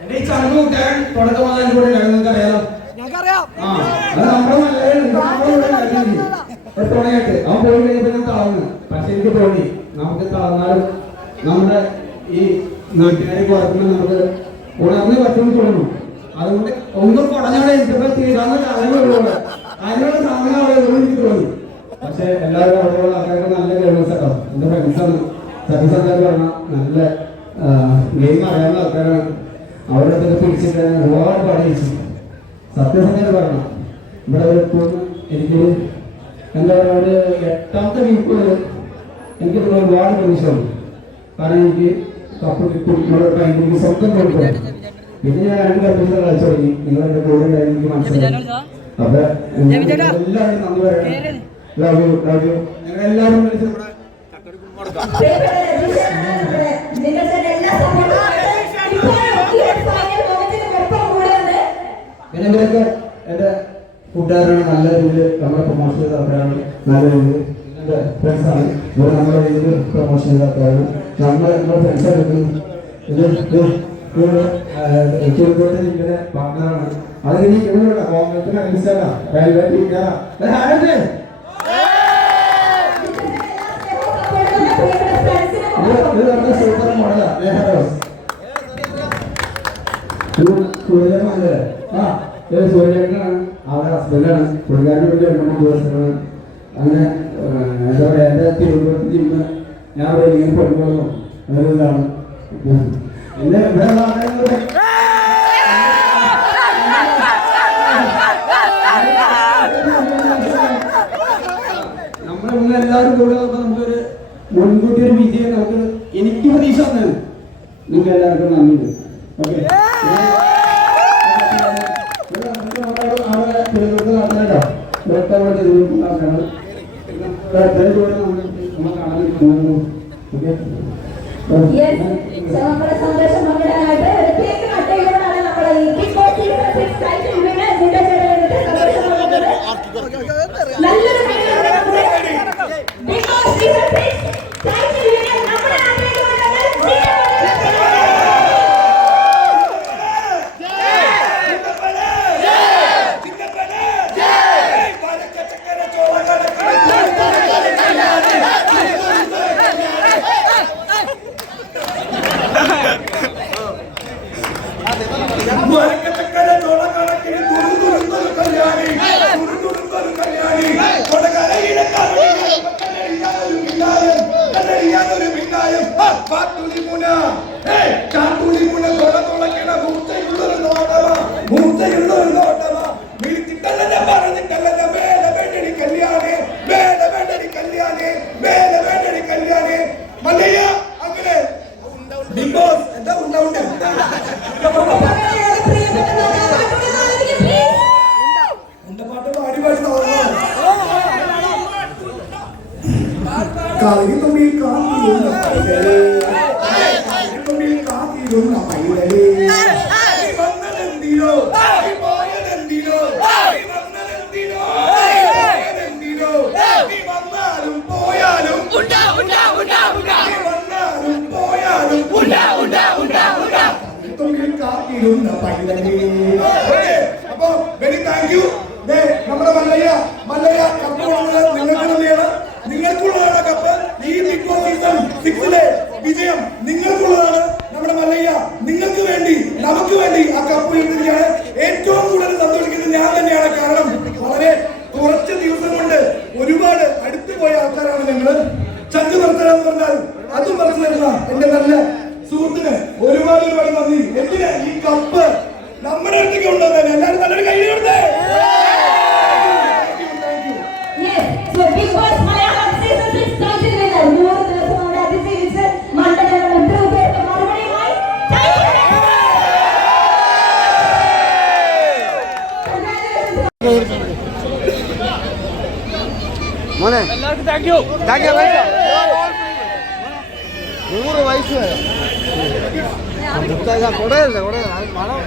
എന്റെ ഈ ചങ്ങ കൂട്ടാൻ തുടക്കം വന്നാൽ കൂടെ ഞങ്ങൾക്കറിയാലോ. അത് നമ്മുടെ നല്ലതായിട്ട് അവൻ പോയി കഴിഞ്ഞപ്പോ ഞാൻ തളർന്നു. പക്ഷെ എനിക്ക് തോന്നി നമുക്ക് തളർന്നാലും നമ്മുടെ ഈ നാട്ടുകാരെ കുറക്കുമ്പോൾ നമുക്ക് ഉണർന്ന് പറ്റുമെന്ന് തോന്നുന്നു. അതുകൊണ്ട് ഒന്നും കുറഞ്ഞോടെ എനിക്കിപ്പോ തീരാന്ന് കാര്യങ്ങളുള്ളൂ. അതിനുള്ള സമയം അവിടെ എനിക്ക് തോന്നി. പക്ഷെ എല്ലാവരും അവിടെയുള്ള ആൾക്കാർക്ക് നല്ല ഗെയിംസ് കേട്ടോ. എന്റെ ഫ്രണ്ട്സാണ് സത്യസന്ധമായിട്ട് പറഞ്ഞാൽ നല്ല ഗെയിം അറിയാവുന്ന ആൾക്കാരാണ്. അവരുടെ അടുത്തൊക്കെ പിടിച്ചിട്ട് ഒരുപാട് പഠിച്ചു. സത്യസന്ധമായിട്ട് പറഞ്ഞു ഇവിടെ എനിക്ക് എന്താ പറയുക ഒരു 8ാമത്തെ വീക്ക് എനിക്ക് ഒരുപാട് പ്രതീക്ഷയുണ്ട്. കാരണം എനിക്ക് കപ്പ് കിട്ടും എനിക്ക് സ്വന്തം കൊടുക്കും. പിന്നെ ഞാൻ 2 കപ്പിൽ കളിച്ചു തുടങ്ങി. നിങ്ങളെന്റെ കൂടെ എനിക്ക് മനസ്സിലായി. അപ്പൊ എല്ലാവരും നന്ദി പറയാം. Love you love you. ഞങ്ങളെല്ലാവരും വിളിച്ച് നമ്മുടെ പിന്നെ ഇവരൊക്കെ എന്റെ കൂട്ടുകാരാണ്. നല്ല രീതിയിൽ നമ്മളെ പ്രൊമോഷൻ ചെയ്ത ആൾക്കാരാണ്. നല്ല രീതിയിൽ എന്റെ ഫ്രണ്ട്സാണ്. ഇവർ നമ്മുടെ രീതിയിൽ പ്രൊമോഷൻ ചെയ്ത ആൾക്കാരാണ്. നമ്മുടെ ഫ്രണ്ട്സാണ്. ഇങ്ങനെ പാർട്ണറാണ്. അത് ഇനി ഇവിടെ കോൺഗ്രസിന് അനുസരിച്ചാണ് സൂപ്പർ മോഡലാ സൂര്യമാണ്. സൂര്യനാണ് അവരുടെ ഹസ്ബൻഡാണ്. പുള്ളിക്കാരന് വേണ്ടി 2-3 ദിവസമാണ്. അങ്ങനെ എന്താ പറയുക എൻ്റെ തിരുവനന്തപുരത്ത് ജിമ്മ് ഞാൻ അവിടെ ഇങ്ങനെ കൊണ്ടുപോകുന്നു. അങ്ങനെ ഇതാണ് എന്നെ ഇവിടെ നമ്മുടെ മുന്നേ എല്ലാവരും കൂടെ നമുക്കൊരു മുൻകൂട്ടി ഒരു വിജയം നമുക്ക് എനിക്ക് പ്രതീക്ഷ തന്നെയാണ്. നിങ്ങൾക്ക് എല്ലാവർക്കും നന്ദിയുണ്ട്. ഓക്കെ സന്തോഷം പങ്കിടാനായിട്ട് നല്ലൊരു അപ്പൊ വെരി താങ്ക് യു. നമ്മുടെ മല്ലയ്യ കപ്പ് നിങ്ങൾക്ക് തന്നെയാണ്. നിങ്ങൾക്കുള്ളതാണ് കപ്പ്. ഈ ബിഗ് ബോസ് സീസൺ 6ലെ വിജയം നിങ്ങൾക്കുള്ളതാണ്. നമ്മുടെ മല്ലയ്യ നിങ്ങൾക്ക് വേണ്ടി നമുക്ക് വേണ്ടി ആ കപ്പ് കിട്ടുകയാണ്. ഏറ്റവും കൂടുതൽ സന്തോഷിക്കുന്നത് ഞാൻ തന്നെയാണ്. കാരണം വളരെ കുറച്ച് ദിവസം കൊണ്ട് ഒരുപാട് അടുത്തു പോയ ആൾക്കാരാണ് ഞങ്ങള്. ചങ്ക് മത്സരം എന്ന് പറഞ്ഞാൽ അതും മത്സരമല്ല. എന്റെ നല്ല സുഹൃത്തിന് ഒരുപാട് നന്ദി. എന്തിനാ ഈ കപ്പ് നമ്മുടെ അടുത്തേക്ക് കൊണ്ടുവന്നേ. എല്ലാവരും നല്ലൊരു കൈ കൊടുത്തേ. മോനെ എല്ലാവർക്കും താങ്ക് യു. 100 വയസ്സ് കൊടയല്ലേ കൊട മണം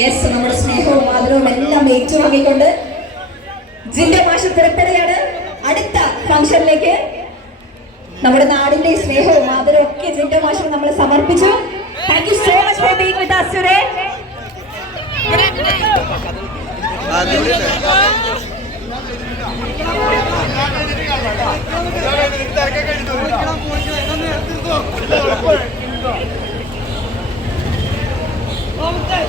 യെസ്, നമ്മുടെ സ്നേഹവും ആദരവും എല്ലാം ഏറ്റുവാങ്ങിക്കൊണ്ട് ജിന്റെ മാഷ് പുറപ്പെടുകയാണ് അടുത്ത ഫംഗ്ഷനിലേക്ക്. നമ്മുടെ നാടിന്റെ സ്നേഹവും ആദരവും ഒക്കെ ജിന്റെ മാഷിന് നമ്മൾ സമർപ്പിച്ചു. Thank you so much for being with us today. Okay.